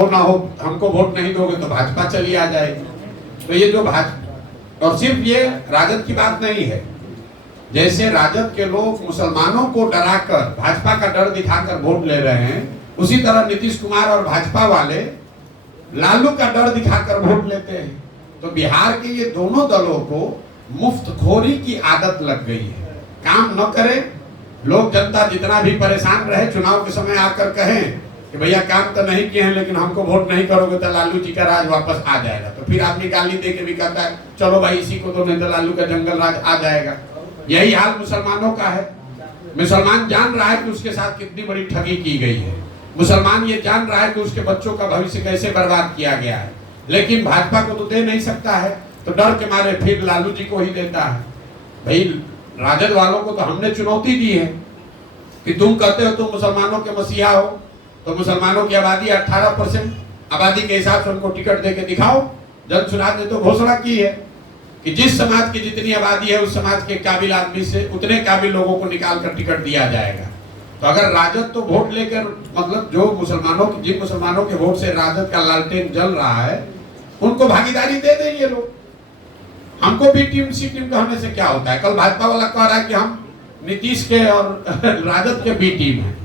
ना हो, हमको वोट नहीं दोगे तो भाजपा चली आ जाएगी। तो ये जो भाजपा, और सिर्फ ये राजद की बात नहीं है, जैसे राजद के लोग मुसलमानों को डराकर, भाजपा का डर दिखाकर वोट ले रहे हैं, उसी तरह नीतीश कुमार और भाजपा वाले लालू का डर दिखाकर वोट लेते हैं। तो बिहार के ये दोनों दलों को मुफ्तखोरी की आदत लग गई है। काम न करे, लोग जनता जितना भी परेशान रहे, चुनाव के समय आकर कहें कि भैया काम तो नहीं किए हैं लेकिन हमको वोट नहीं करोगे तो लालू जी का राज वापस आ जाएगा। तो फिर आदमी गाली दे के भी कहता है चलो भाई इसी को तो, नहीं तो लालू का जंगल राज आ जाएगा। यही हाल मुसलमानों का है। मुसलमान जान रहा है कि उसके साथ कितनी बड़ी ठगी की गई है। मुसलमान ये जान रहा है कि उसके बच्चों का भविष्य कैसे बर्बाद किया गया है, लेकिन भाजपा को तो दे नहीं सकता है, तो डर के मारे फिर लालू जी को ही देता है। भाई राजद वालों को तो हमने चुनौती दी है कि तुम कहते हो तुम मुसलमानों के मसीहा हो, तो मुसलमानों की आबादी 18% आबादी के हिसाब से उनको टिकट दे के दिखाओ। जन सुराज ने तो घोषणा की है कि जिस समाज की जितनी आबादी है उस समाज के काबिल आदमी से उतने काबिल लोगों को निकाल कर टिकट दिया जाएगा। तो अगर राजद तो वोट लेकर, मतलब जो मुसलमानों की, जिन मुसलमानों के वोट से राजद का लालटेन जल रहा है, उनको भागीदारी दे दें ये लोग। हमको बी टीम सी टीम कहने से क्या होता है। कल भाजपा वाला कह रहा है कि हम नीतीश के और राजद के बी टीम हैं।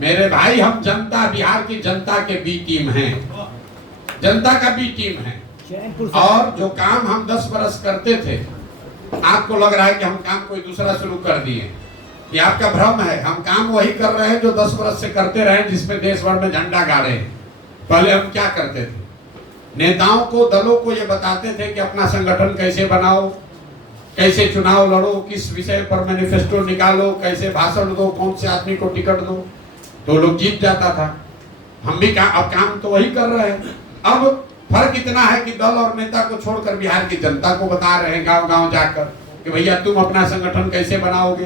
मेरे भाई, हम जनता, बिहार की जनता के बी टीम हैं, जनता का बी टीम है। और जो काम हम 10 बरस करते थे, आपको लग रहा है कि हम काम कोई दूसरा शुरू कर दिए, ये आपका भ्रम है। हम काम वही कर रहे हैं जो 10 बरस से करते रहे, जिसमें देश भर में झंडा गाड़े हैं। पहले हम क्या करते थे, नेताओं को, दलों को ये बताते थे कि अपना संगठन कैसे बनाओ, कैसे चुनाव लड़ो, किस विषय पर मैनिफेस्टो निकालो, कैसे भाषण दो, कौन से आदमी को टिकट दो, तो लोग जीत जाता था। हम भी अब काम तो वही कर रहे हैं। अब फर्क इतना है कि दल और नेता को छोड़कर बिहार की जनता को बता रहे हैं गांव गांव जाकर कि भैया तुम अपना संगठन कैसे बनाओगे,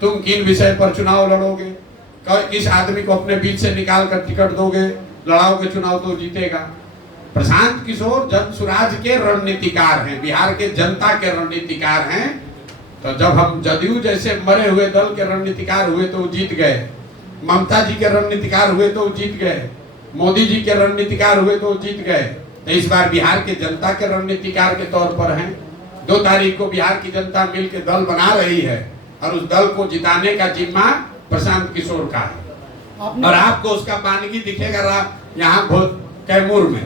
तुम किन विषय पर चुनाव लड़ोगे, किस आदमी को अपने बीच से निकाल कर टिकट दोगे, लड़ाओगे चुनाव तो जीतेगा। प्रशांत किशोर जन सुराज के रणनीतिकार हैं, बिहार के जनता के रणनीतिकार हैं। तो जब हम जदयू जैसे मरे हुए दल के रणनीतिकार हुए तो जीत गए, ममता जी के रणनीतिकार हुए तो जीत गए, मोदी जी के रणनीतिकार हुए तो जीत गए। तो इस बार बिहार के जनता के रणनीतिकार के तौर पर हैं। 2 तारीख को बिहार की जनता मिलकर दल बना रही है और उस दल को जिताने का जिम्मा प्रशांत किशोर का है। और आपको उसका बानगी दिखेगा यहाँ कैमूर में।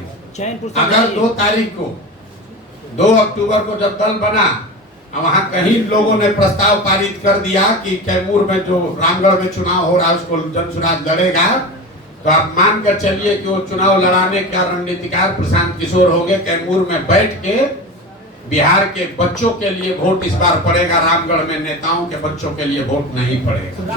अगर 2 तारीख को, 2 अक्टूबर को जब दल बना, वहाँ कहीं लोगों ने प्रस्ताव पारित कर दिया कि कैमूर में जो रामगढ़ में चुनाव हो रहा है उसको जनसुराज लड़ेगा, तो आप मान कर चलिए कि वो चुनाव लड़ाने का रणनीतिकार प्रशांत किशोर हो गए। कैमूर में बैठ के बिहार के बच्चों के लिए वोट इस बार पड़ेगा, रामगढ़ में नेताओं के बच्चों के लिए वोट नहीं पड़ेगा।